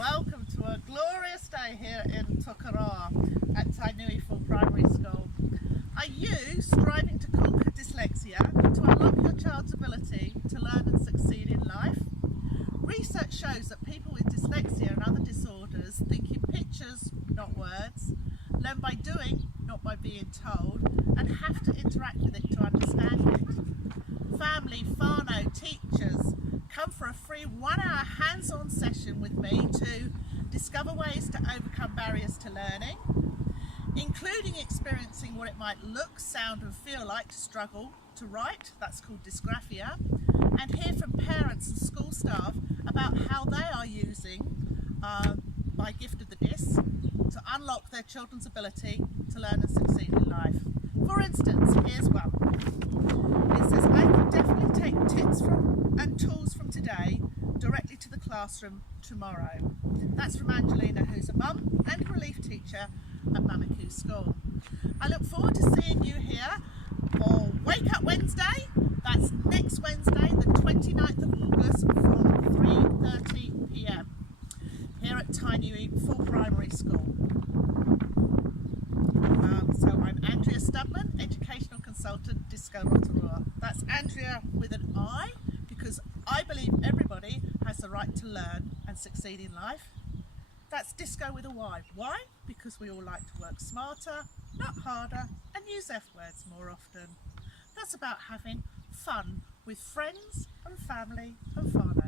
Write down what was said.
welcome to a glorious day here in Tokoroa at Tainui for primary school. Are you striving to conquer dyslexia to unlock your child's ability to learn and succeed in life? Research shows that people with dyslexia and other disorders think in pictures, not words, learn by doing, not by being told, and have to interact with it to understand it. Family, whānau, teachers, come for a free 1-hour hands-on session with me to discover ways to overcome barriers to learning, including experiencing what it might look, sound and feel like to struggle to write, that's called dysgraphia, and hear from parents and school staff about how they are using my gift of the DYS to unlock their children's ability to learn and succeed in life. For instance, here's one. It says, I can definitely take tips and tools from today directly to the classroom tomorrow. That's from Angelina, who's a mum and relief teacher at Mamaku School. I look forward to seeing you here for Wake Up Wednesday. That's next Wednesday, the 29th of August from 3:30 p.m. here at Tainui for primary school. So I'm Andria Stubman, Educational Consultant, Dyscover. That's Andria with an I, because I believe everybody has the right to learn and succeed in life. That's Disco with a Y. Why? Because we all like to work smarter, not harder, and use F words more often. That's about having fun with friends and family and fun.